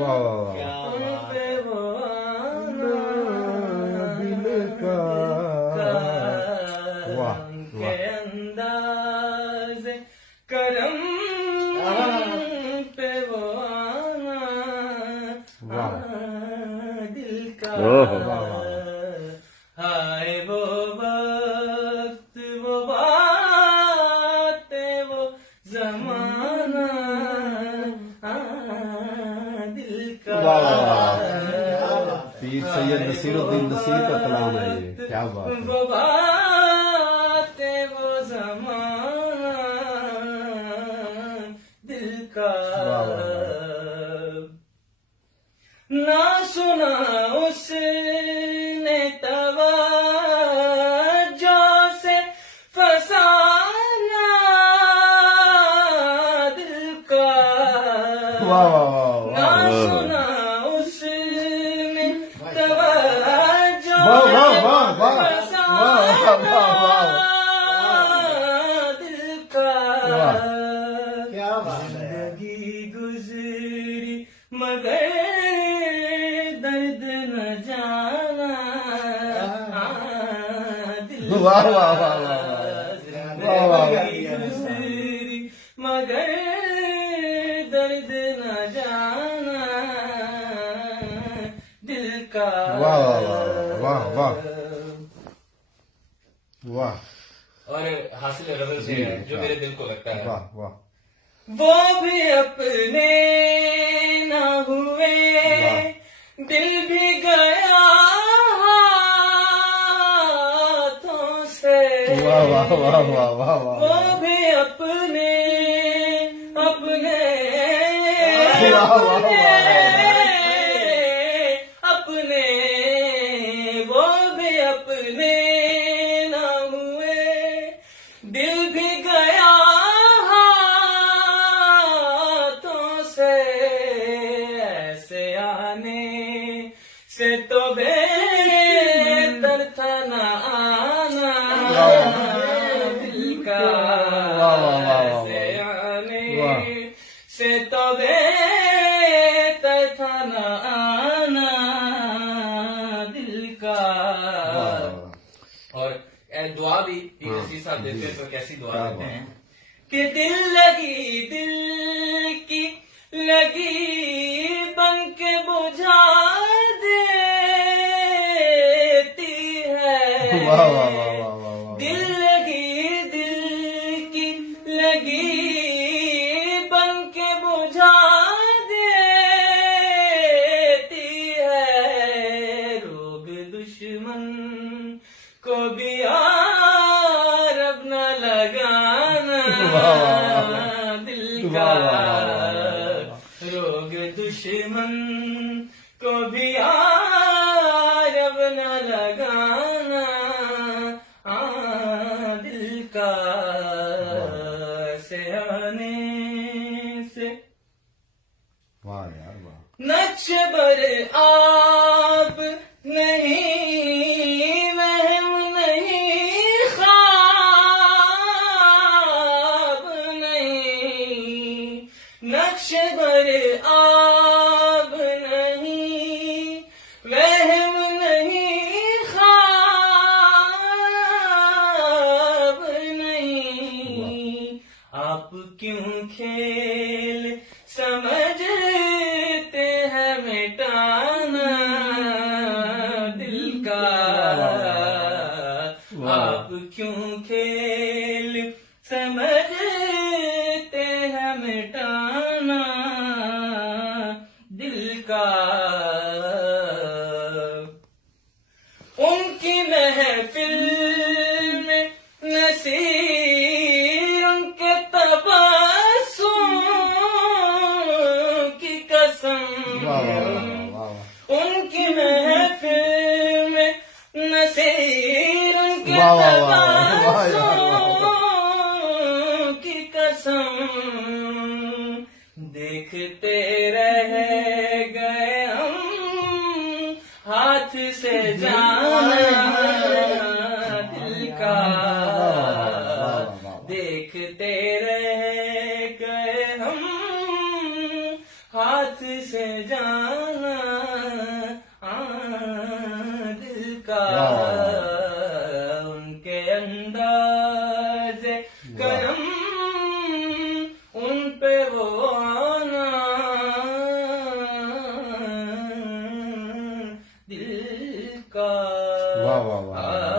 वाह वाह वाह क्या बात पे है। वो आना दिल का वाह के वाह अंदाज करम पे वो आना वाह दिल का वाह वाह हाय वो वक्त वो बातें वो जमाना दिल का वाह वाह वाह क्या बात है। पीर सैयद नसीरुद्दीन नसीर का कलाम है ये क्या बात है वो बातें वो जमाना दिल का वाह, ना सुना उसने तवज्जो से फसाना दिल का वाह वाह ना वाह सुना उसने तवज्जो वाह वाह से वाह वाह फसाना वाह दिल का वाह। क्या बात है। जिंदगी गुजरी मगर दर्द न जाना दिल वाह का। वाह वाह वाह वाह वाह जिंदगी गुजरी मगर दर्द न जाना दिल का वाह वाह वाह वाह वाह और हासिल गजल से है जो मेरे दिल को लगता है वाह वाह वो भी अपने न हुए दिल भी गया हाथों से वाह वाह वाह वाह वाह वो वाह भी अपने अपने वाह, वाह, अपने वो भी अपने न हुए दिल भी गया हाथों से ऐसे आने से तो बेहतर था न आना दिल का वाह, वाह, वाह, वाह, ऐसे आने वाह। से तो बेहतर था न आना दिल का और दुआ भी पीर नसीर साहब देते हैं तो कैसी दुआ क्या देते बात हैं कि दिल की लगी बन के बुझा देती है वाह वाह वाह वाह वाह वाह दिल की लगी बन के बुझा देती है रोग दुश्मन को भी यार न लगाना दिल का रोग दुश्मन को भी यार न लगाना दिल का से आने से वाह यार वाह नक्शबर आप नहीं वहम नहीं ख्वाब नहीं नक्शबर आप नहीं वहम नहीं ख्वाब नहीं आप क्यों खेल समझते हैं मिटाना दिल का आप क्यों खेल समझते हैं मिटाना दिल का उनकी महफिल में नसीर उनके तबस्सुम की कसम वाह वाह वाह वाह उनकी महफिल में नसीर उनके वाह, वाह, वाह, वाह, वाह, तबस्सुम की कसम देखते रह गए हम हाथ से जाना दिल का देखते रह गए हम हाथ से जाना दिल का, उनके अंदाज़े करम उन पे वो आना दिल का। वाह वाह वाह।